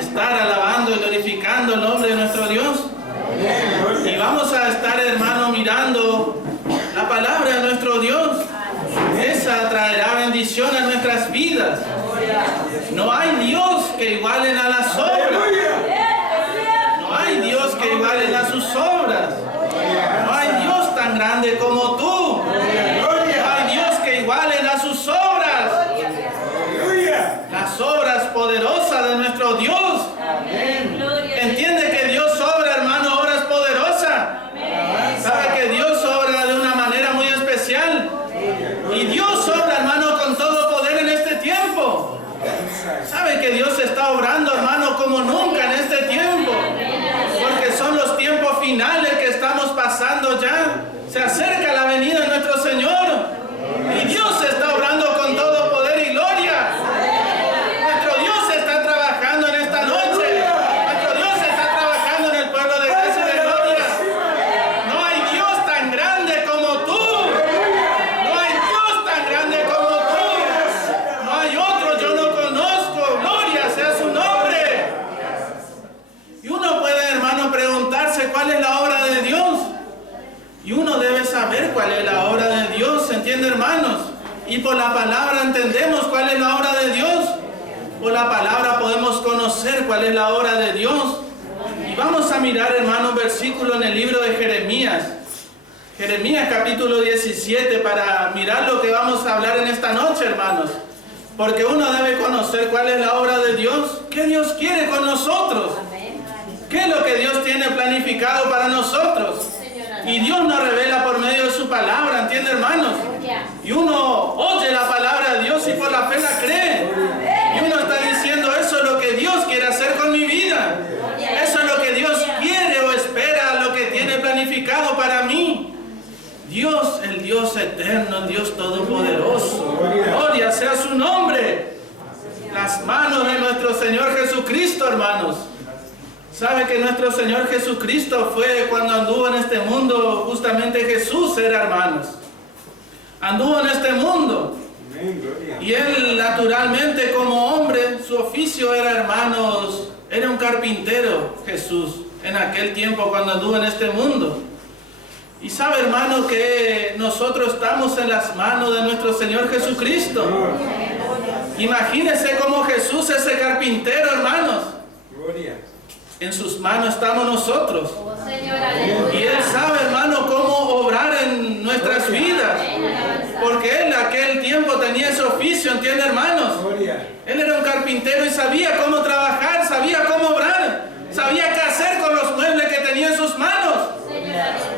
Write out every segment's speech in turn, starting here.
estar alabando y glorificando el nombre de nuestro Dios. Y vamos a estar, hermano, mirando la palabra de nuestro Dios. Esa traerá bendición a nuestras vidas. No hay Dios que igualen a las obras. No hay Dios que igualen a sus obras. No hay Dios tan grande como tú. No hay Dios que igualen a sus obras. Las obras poderosas de nuestro Dios. ¿Entiende que Dios obra, hermano, obras poderosas? ¿Sabe que Dios obra de una manera muy especial? Y Dios obra, hermano, con todo poder en este tiempo. ¿Sabe que Dios está obrando, hermano, como nunca en este tiempo? Porque son los tiempos finales que estamos pasando ya. Se acerca la venida de nuestro Señor. Y Dios está obrando con todo poder y gloria. Nuestro Dios está trabajando en esta noche. Nuestro Dios está trabajando en el pueblo de gracia y de gloria. No hay Dios tan grande como tú. No hay Dios tan grande como tú. No hay otro, yo no conozco. Gloria sea su nombre. Y uno puede, hermano, preguntarse cuál es la obra de Dios. Y uno debe saber cuál es la obra de Dios, ¿entiende, hermanos? Y por la palabra entendemos cuál es la obra de Dios. Por la palabra podemos conocer cuál es la obra de Dios. Y vamos a mirar, hermano, un versículo en el libro de Jeremías. Jeremías capítulo 17, para mirar lo que vamos a hablar en esta noche, hermanos. Porque uno debe conocer cuál es la obra de Dios. ¿Qué Dios quiere con nosotros? ¿Qué es lo que Dios tiene planificado para nosotros? Y Dios nos revela por medio de su palabra, ¿entiende, hermanos? Y uno oye la palabra de Dios y por la fe la cree. Y uno está diciendo, eso es lo que Dios quiere hacer con mi vida. Eso es lo que Dios quiere o espera, lo que tiene planificado para mí. Dios, el Dios eterno, el Dios todopoderoso. Gloria sea su nombre. Las manos de nuestro Señor Jesucristo, hermanos. ¿Sabe que nuestro Señor Jesucristo fue cuando anduvo en este mundo? Justamente Jesús era, hermanos. Anduvo en este mundo. Y Él naturalmente como hombre, su oficio era, hermanos, era un carpintero, Jesús, en aquel tiempo cuando anduvo en este mundo. Y sabe, hermano, que nosotros estamos en las manos de nuestro Señor Jesucristo. Imagínense como Jesús es el carpintero, hermanos. En sus manos estamos nosotros. Y Él sabe, hermano, cómo obrar en nuestras vidas. Porque Él en aquel tiempo tenía ese oficio, ¿entiende, hermanos? Él era un carpintero y sabía cómo trabajar, sabía cómo obrar, sabía qué hacer con los muebles que tenía en sus manos.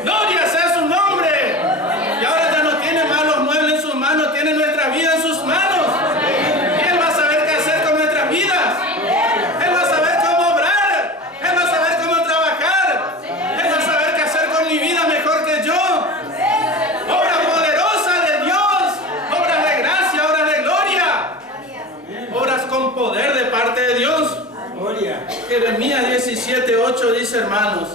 Gloria sea su nombre. Y ahora ya no tiene más los muebles en sus manos, tiene nuestra vida en sus manos. Y Él va a saber qué hacer con nuestras vidas. Él va a saber cómo obrar. Él va a saber cómo trabajar. Él va a saber qué hacer con mi vida mejor que yo. Obra poderosa de Dios. Obras de gracia, obras de gloria. Obras con poder de parte de Dios. Jeremías 17:8 dice, hermanos,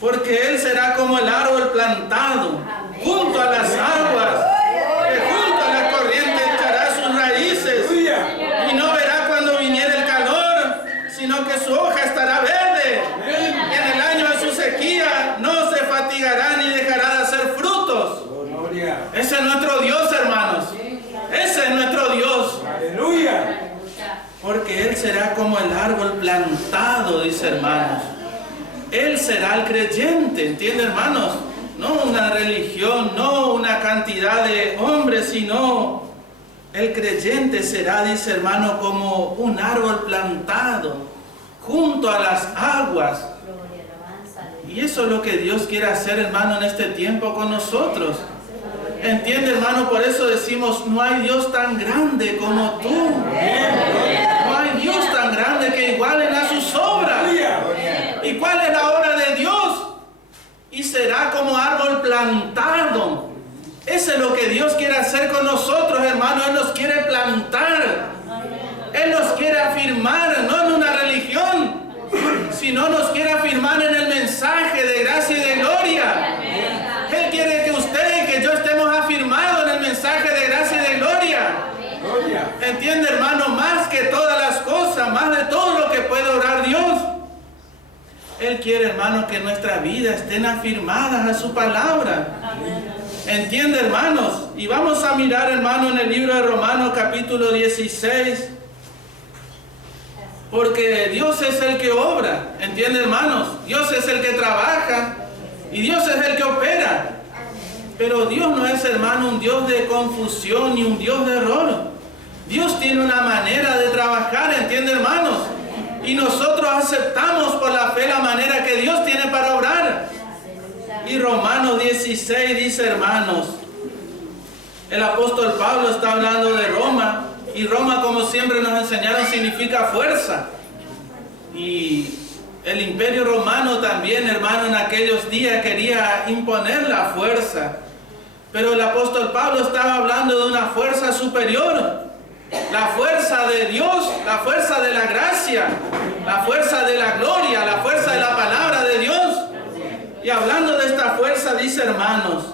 porque Él será como el árbol plantado junto a las aguas, que junto a la corriente echará sus raíces, y no verá cuando viniera el calor, sino que su hoja estará verde, y en el año de su sequía no se fatigará ni dejará de hacer frutos. Ese es nuestro Dios, hermanos. Ese es nuestro Dios. Aleluya. Porque Él será como el árbol plantado, dice, hermanos. Él será el creyente, ¿entiende, hermanos? No una religión, no una cantidad de hombres, sino el creyente será, dice, hermano, como un árbol plantado junto a las aguas. Y eso es lo que Dios quiere hacer, hermano, en este tiempo con nosotros. ¿Entiende, hermano? Por eso decimos, no hay Dios tan grande como tú. No hay Dios tan grande que igualen a sus obras. ¿Y cuál es la obra de Dios? Y será como árbol plantado. Eso es lo que Dios quiere hacer con nosotros, hermano. Él nos quiere plantar. Él nos quiere afirmar, no en una religión, sino nos quiere afirmar en el mensaje de gracia y de gloria. Él quiere que usted y que yo estemos afirmados en el mensaje de gracia y de gloria. ¿Entiende, hermano? Más que todas las cosas, más de todo lo que puedo Él quiere, hermano, que nuestra vida estén afirmadas a su palabra. ¿Entiende, hermanos? Y vamos a mirar, hermano, en el libro de Romanos capítulo 16. Porque Dios es el que obra. ¿Entiende, hermanos? Dios es el que trabaja. Y Dios es el que opera. Pero Dios no es, hermano, un Dios de confusión ni un Dios de error. Dios tiene una manera de trabajar, ¿entiende, hermanos? Y nosotros aceptamos por la fe la manera que Dios tiene para obrar. Y Romanos 16 dice, hermanos, el apóstol Pablo está hablando de Roma. Y Roma, como siempre nos enseñaron, significa fuerza. Y el imperio romano también, hermano, en aquellos días quería imponer la fuerza. Pero el apóstol Pablo estaba hablando de una fuerza superior. La fuerza de Dios, la fuerza de la gracia, la fuerza de la gloria, la fuerza de la palabra de Dios. Y hablando de esta fuerza, dice, hermanos,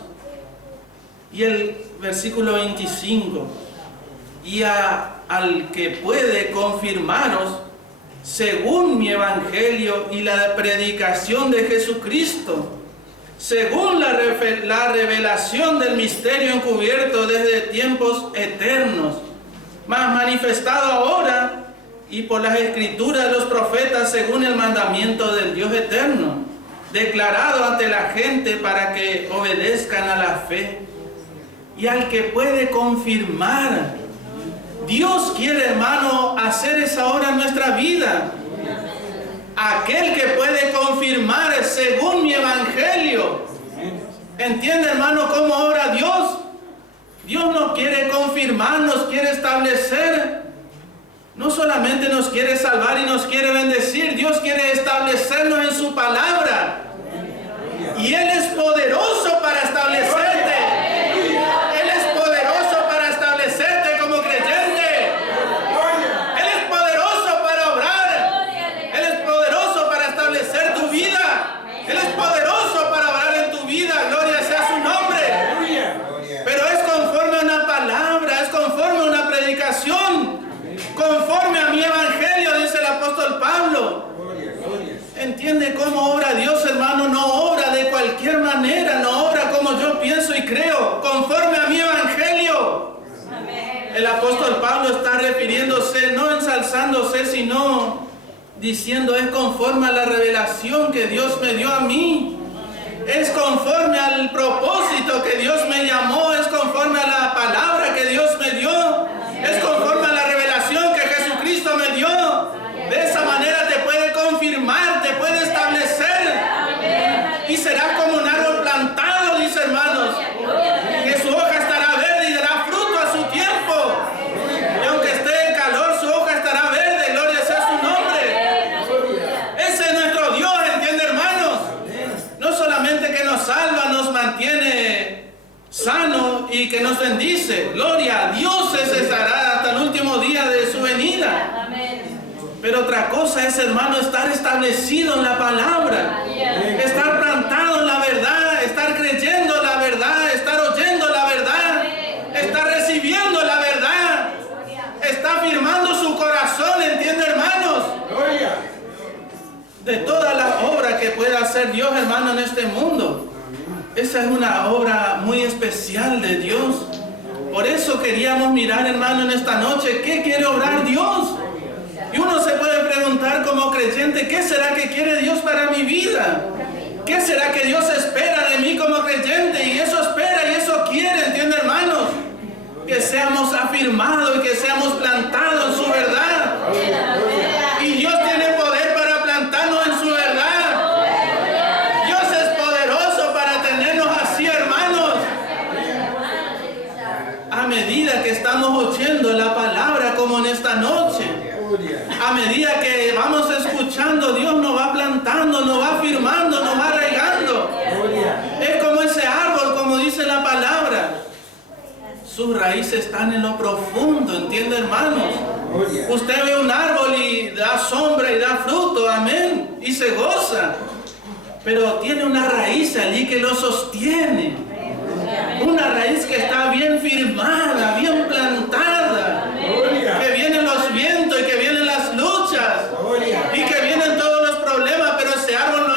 y el versículo 25, y al que puede confirmaros, según mi evangelio y la predicación de Jesucristo, según la revelación del misterio encubierto desde tiempos eternos, mas manifestado ahora y por las escrituras de los profetas según el mandamiento del Dios eterno, declarado ante la gente para que obedezcan a la fe, y al que puede confirmar. Dios quiere, hermano, hacer esa obra en nuestra vida. Aquel que puede confirmar según mi evangelio. ¿Entiende, hermano, cómo obra Dios? Dios nos quiere confirmar, nos quiere establecer. No solamente nos quiere salvar y nos quiere bendecir, Dios quiere establecernos en su palabra. Y Él es poderoso para establecerte. Él es poderoso para establecerte como creyente. Él es poderoso para obrar. Él es poderoso para establecer tu vida. Él es poderoso para obrar en tu vida. Gloria sea su nombre. Pero es conforme a una palabra, es conforme a una predicación, conforme a mi evangelio, dice el apóstol Pablo. ¿Entiende cómo obra Dios, hermano? No obra de cualquier manera, no obra como yo pienso y creo, conforme a mi evangelio. El apóstol Pablo está refiriéndose, no ensalzándose, sino diciendo, es conforme a la revelación que Dios me dio a mí. Es conforme al propósito que Dios me llamó, es conforme a la palabra que Dios me dio, es conforme a la revelación que Jesucristo me dio. De esa manera te puede confirmar, te puede establecer. Y serás como un árbol plantado, dice, hermanos, que su hoja estará verde y dará fruto a su tiempo. Y aunque esté en calor, su hoja estará verde. Gloria sea su nombre. Ese es nuestro Dios, ¿entiende, hermanos? No solamente que nos salva, nos mantiene sano y que nos bendice. Gloria a Dios, ese estará hasta el último día de su venida. Pero otra cosa es, hermano, estar establecido en la palabra, estar plantado en la verdad, estar creyendo la verdad, estar oyendo la verdad, estar recibiendo la verdad, está firmando su corazón, ¿entiende, hermanos? De todas las obras que pueda hacer Dios, hermano, en este mundo, esa es una obra muy especial de Dios. Por eso queríamos mirar, hermano, en esta noche, ¿qué quiere obrar Dios? Y uno se puede preguntar como creyente, ¿qué será que quiere Dios para mi vida? ¿Qué será que Dios espera de mí como creyente? Y eso espera y eso quiere, ¿entiende, hermanos? Que seamos afirmados y que seamos plantados en su verdad. Y Dios tiene poder para plantarnos en su verdad. Dios es poderoso para tenernos así, hermanos. A medida que estamos oyendo la palabra como en esta noche, a medida que vamos escuchando, Dios nos va plantando, nos va firmando, nos va arraigando. Es como ese árbol, como dice la palabra. Sus raíces están en lo profundo, ¿entiende, hermanos? Usted ve un árbol y da sombra y da fruto, amén, y se goza. Pero tiene una raíz allí que lo sostiene. Una raíz que está bien firmada, bien plantada. Que vienen los vientos y que vienen las luchas y que vienen todos los problemas, pero ese árbol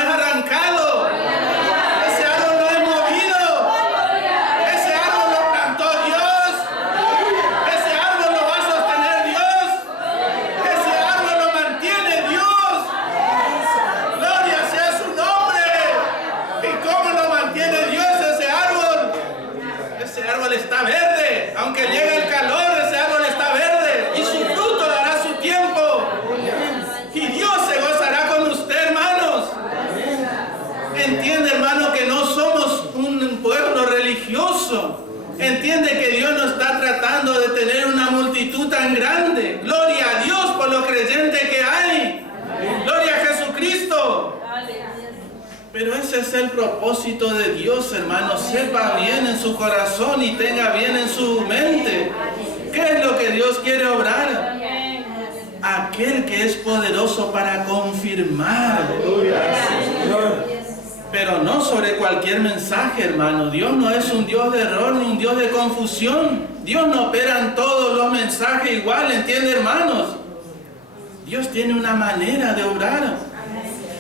tan grande. Gloria a Dios por lo creyente que hay. Gloria a Jesucristo. Pero ese es el propósito de Dios, hermanos. Sepa bien en su corazón y tenga bien en su mente. ¿Qué es lo que Dios quiere obrar? Aquel que es poderoso para confirmar. Pero no sobre cualquier mensaje, hermano. Dios no es un Dios de error ni un Dios de confusión. Dios no opera en todos los mensajes igual, ¿entiende, hermanos? Dios tiene una manera de obrar.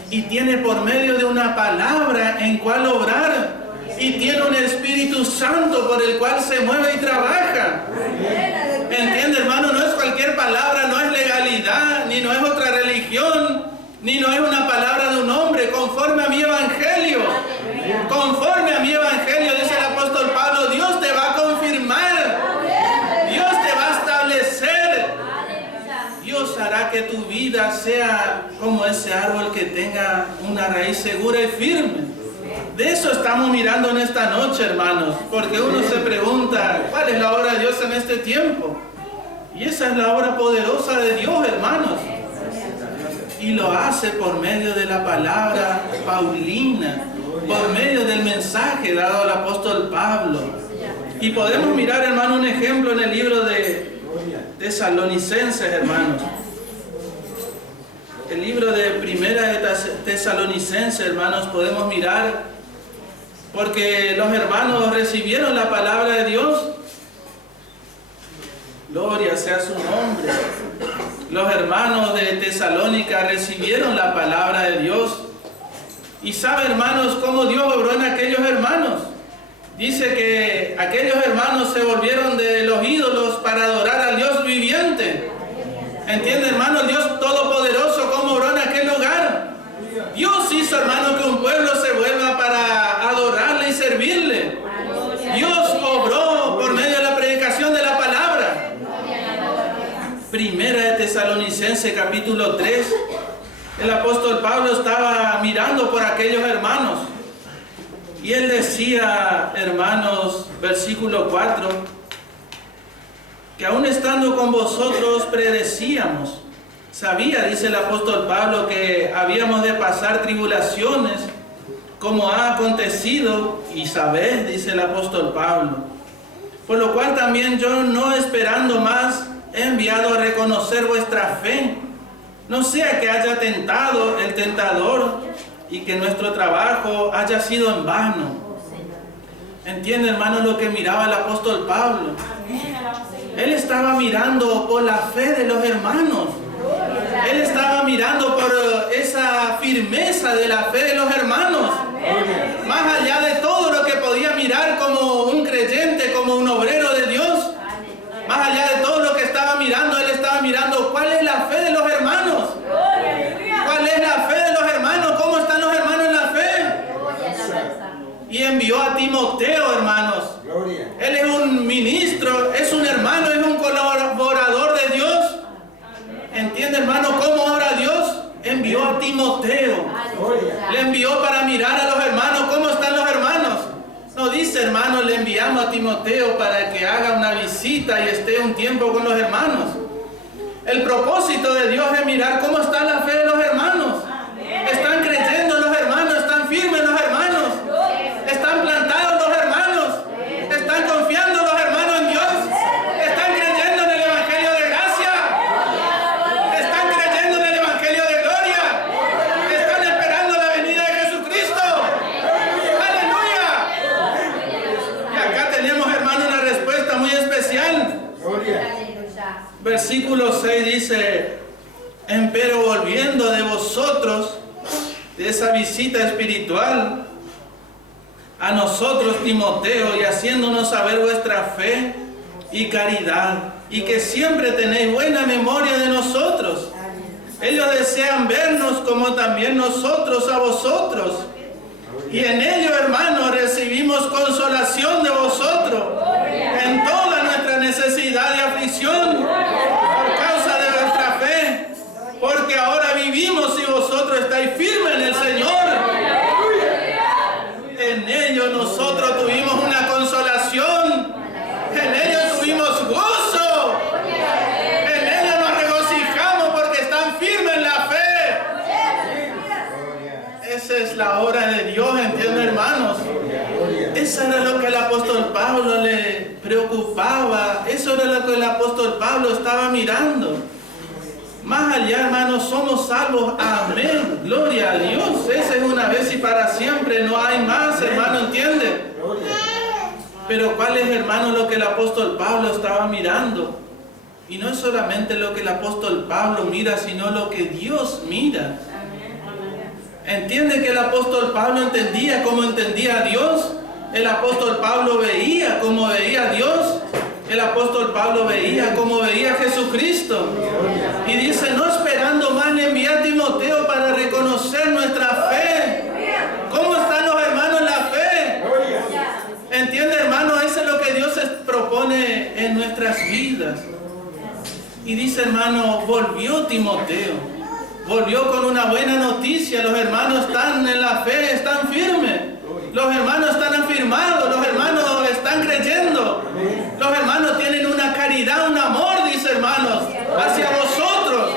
Y tiene por medio de una palabra en cual obrar. Y tiene un Espíritu Santo por el cual se mueve y trabaja. ¿Entiende, hermano? No es cualquier palabra, no es legalidad, ni no es otra religión, ni no es una palabra de un hombre, conforme a mi evangelio. Conforme a mi evangelio, dice el apóstol Pablo, Dios te va a confirmar. Dios te va a establecer. Dios hará que tu vida sea como ese árbol que tenga una raíz segura y firme. De eso estamos mirando en esta noche, hermanos, porque uno se pregunta, ¿cuál es la obra de Dios en este tiempo? Y esa es la obra poderosa de Dios, hermanos. Y lo hace por medio de la palabra paulina, por medio del mensaje dado al apóstol Pablo. Y podemos mirar, hermano, un ejemplo en el libro de Tesalonicenses, hermanos. El libro de Primera de Tesalonicenses, hermanos, podemos mirar, porque los hermanos recibieron la palabra de Dios. Gloria sea su nombre. Los hermanos de Tesalónica recibieron la palabra de Dios. Y sabe, hermanos, cómo Dios obró en aquellos hermanos. Dice que aquellos hermanos se volvieron de los ídolos para adorar al Dios viviente. ¿Entiende, hermano? El Dios Todopoderoso, cómo obró en aquel lugar. Dios hizo, hermano, que un pueblo se vuelva para adorarle y servirle. Dios obró por medio de la predicación de la palabra. Primera de Tesalonicenses, capítulo 3. El apóstol Pablo estaba mirando por aquellos hermanos. Y él decía, hermanos, versículo 4, que aún estando con vosotros predecíamos. Sabía, dice el apóstol Pablo, que habíamos de pasar tribulaciones, como ha acontecido, y sabéis, dice el apóstol Pablo. Por lo cual también yo, no esperando más, he enviado a reconocer vuestra fe, no sea que haya tentado el tentador y que nuestro trabajo haya sido en vano. ¿Entiende, hermano, lo que miraba el apóstol Pablo? Él estaba mirando por la fe de los hermanos. Él estaba mirando por esa firmeza de la fe de los hermanos. Más allá de todo lo que podía mirar como un creyente, como un obrero de Dios. Más allá de todo lo que estaba mirando, él estaba mirando cuál es la fe de los hermanos. ¿Cuál es la fe de los hermanos? ¿Cómo están los hermanos en la fe? Y envió a Timoteo, hermanos. Él es un ministro, es un hermano, es un colaborador de Dios. ¿Entiende, hermano, cómo obra Dios? Envió a Timoteo. Le envió para mirar a los hermanos. ¿Cómo están los hermanos? No dice, hermano, le enviamos a Timoteo para que haga una visita y esté un tiempo con los hermanos. El propósito de Dios es mirar cómo está la fe de los hermanos. ¿Están creyendo los hermanos? ¿Están firmes los hermanos? ¿Están plantados los hermanos? ¿Están confiando los hermanos en Dios? ¿Están creyendo en el Evangelio de gracia? ¿Están creyendo en el Evangelio de gloria? ¿Están esperando la venida de Jesucristo? ¡Aleluya! Y acá tenemos, hermano, una respuesta muy especial. Versículo 6 dice, empero volviendo de vosotros, de esa visita espiritual, a nosotros, Timoteo, y haciéndonos saber vuestra fe y caridad, y que siempre tenéis buena memoria de nosotros. Ellos desean vernos como también nosotros a vosotros. Y en ello, hermanos, recibimos consolación de vosotros en toda nuestra necesidad y aflicción por causa de vuestra fe, porque ahora vivimos y vosotros estáis firmes en el Señor. En ello nosotros tuvimos una consolación, en ello tuvimos gozo, es la obra de Dios, ¿entienden, hermanos? Eso era lo que el apóstol Pablo le preocupaba, eso era lo que el apóstol Pablo estaba mirando. Más allá, hermanos, somos salvos, amén, gloria a Dios. Esa es una vez y para siempre, no hay más, hermano, ¿entiende? Pero ¿cuál es, hermano, lo que el apóstol Pablo estaba mirando? Y no es solamente lo que el apóstol Pablo mira, sino lo que Dios mira. ¿Entiende que el apóstol Pablo entendía cómo entendía a Dios? El apóstol Pablo veía cómo veía a Dios. El apóstol Pablo veía cómo veía a Jesucristo. Y dice, no esperando más le envié a Timoteo para reconocer nuestra fe. ¿Cómo están los hermanos en la fe? ¿Entiende, hermano? Eso es lo que Dios propone en nuestras vidas. Y dice, hermano, volvió Timoteo. Volvió con una buena noticia. Los hermanos están en la fe, están firmes. Los hermanos están afirmados, los hermanos están creyendo. Los hermanos tienen una caridad, un amor, dice, hermanos, hacia vosotros.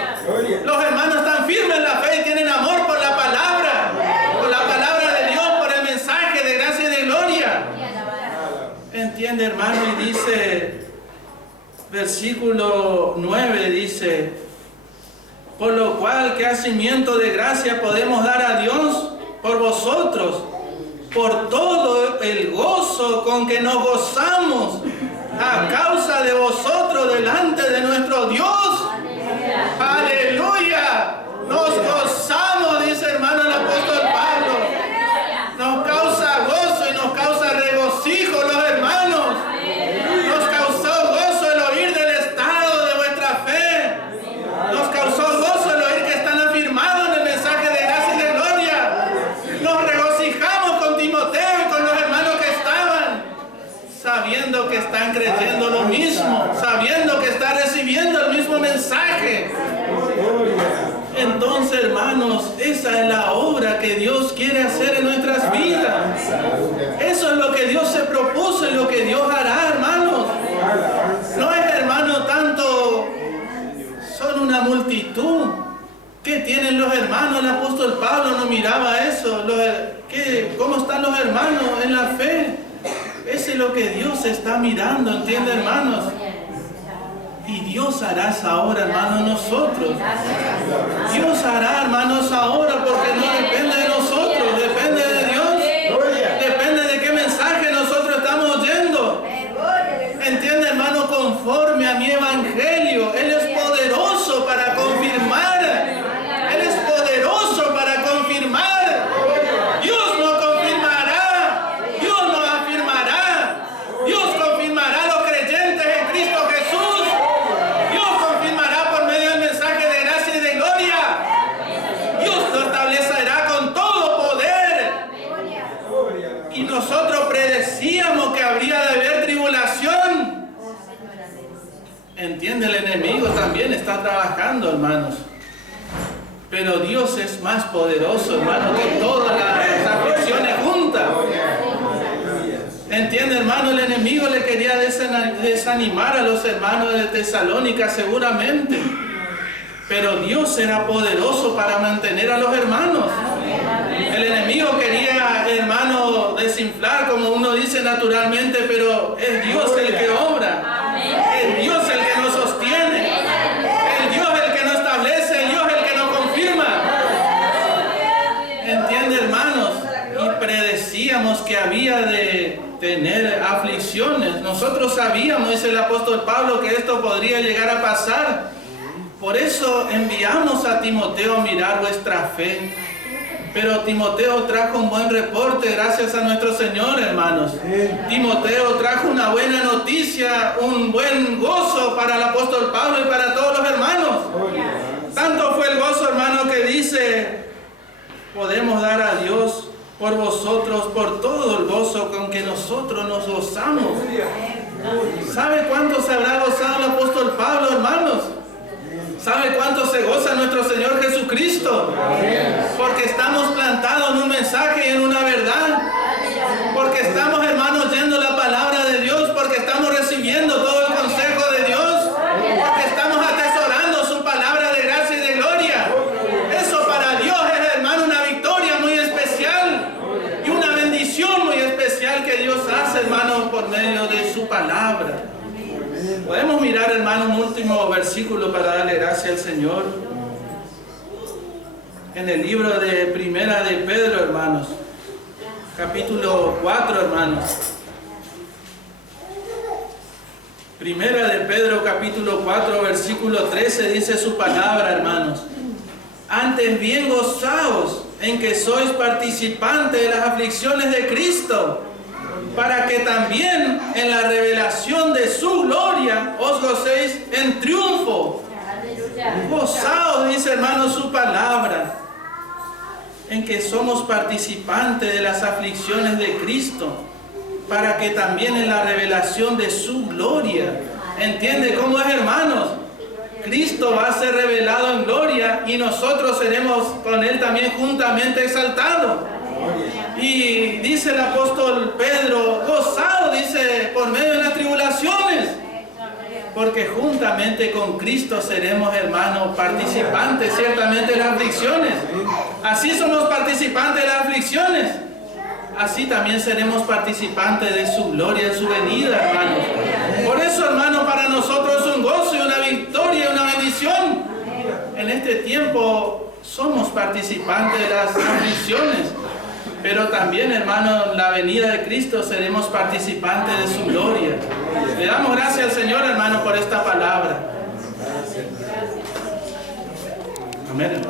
Los hermanos están firmes en la fe y tienen amor por la palabra de Dios, por el mensaje de gracia y de gloria. Entiende, hermano, y dice, versículo 9, dice, por lo cual, ¿qué hacimiento de gracia podemos dar a Dios por vosotros? Por todo el gozo con que nos gozamos a causa de vosotros delante de nuestro Dios. ¡Aleluya! Nos gozamos, dice, hermano, el apóstol Pablo. Nos causa gozo y nos causa regocijo, los hermanos. Nos causó gozo el oír del estado de vuestra fe. Nos causó gozo el oír que están afirmados en el mensaje de gracia y de gloria. Nos regocijamos con Timoteo y con los hermanos que estaban, sabiendo que están creyendo lo mismo, sabiendo que están recibiendo el mismo mensaje. Entonces, hermanos, esa es la obra que Dios quiere hacer en nuestras vidas. Eso es lo que Dios se propuso y lo que Dios hará, hermanos. No es, hermano, tanto, son una multitud. ¿Qué tienen los hermanos? El apóstol Pablo no miraba eso. ¿Cómo están los hermanos en la fe? Eso es lo que Dios está mirando, ¿entiende, hermanos? Y Dios hará esa obra, hermanos, nosotros. Dios hará, hermanos, ahora, porque no depende de nosotros, depende de Dios. Depende de qué mensaje nosotros estamos oyendo. ¿Entiende, hermano? Conforme a mi evangelio, Él es poderoso para confirmar. Él es poderoso para confirmar. Dios nos confirmará. Dios nos afirmará. Dios confirmará a los creyentes en Cristo Jesús. Dios confirmará por medio del mensaje de gracia y de gloria. Dios lo establecerá con todo poder. Y nosotros predecíamos que habría de haber tribulación. Entiende, el enemigo también está trabajando, hermanos. Pero Dios es más poderoso, hermano, que todas las aflicciones juntas. Entiende, hermano, el enemigo le quería desanimar a los hermanos de Tesalónica seguramente. Pero Dios era poderoso para mantener a los hermanos. El enemigo quería, hermano, desinflar, como uno dice naturalmente, pero es Dios el que obra. Es Dios el que nos sostiene. Es Dios el que nos establece. Es Dios el que nos confirma. ¿Entiende, hermanos? Y predecíamos que había de tener aflicciones. Nosotros sabíamos, dice el apóstol Pablo, que esto podría llegar a pasar. Por eso enviamos a Timoteo a mirar vuestra fe. Pero Timoteo trajo un buen reporte gracias a nuestro Señor, hermanos. Timoteo trajo una buena noticia, un buen gozo para el apóstol Pablo y para todos los hermanos. Tanto fue el gozo, hermano, que dice, podemos dar a Dios por vosotros, por todo el gozo con que nosotros nos gozamos. ¿Sabe cuánto se habrá gozado el apóstol Pablo, hermanos? ¿Sabe cuánto se goza nuestro Señor Jesucristo? Porque estamos plantados en un mensaje y en una verdad. Porque estamos, hermanos, oyendo la palabra de Dios. Porque estamos recibiendo todo el consejo de Dios. Porque estamos atesorando su palabra de gracia y de gloria. Eso para Dios es, hermano, una victoria muy especial. versículo para darle gracias al Señor. En el libro de Primera de Pedro, hermanos, capítulo 4, hermanos. Primera de Pedro, capítulo 4, versículo 13, dice su palabra, hermanos. Antes bien gozaos en que sois participantes de las aflicciones de Cristo, para que también en la revelación de su gloria os gocéis en triunfo. Gozaos, dice, hermanos, su palabra, en que somos participantes de las aflicciones de Cristo, para que también en la revelación de su gloria. ¿Entiende cómo es, hermanos? Cristo va a ser revelado en gloria y nosotros seremos con Él también juntamente exaltados. Y dice el apóstol Pedro, gozado, dice, por medio de las tribulaciones, porque juntamente con Cristo seremos, hermanos, participantes ciertamente de las aflicciones. Así somos participantes de las aflicciones, así también seremos participantes de su gloria en su venida, hermanos. Por eso, hermanos, para nosotros es un gozo y una victoria y una bendición. En este tiempo somos participantes de las aflicciones, pero también, hermanos, en la venida de Cristo seremos participantes de su gloria. Le damos gracias al Señor, hermano, por esta palabra. Amén.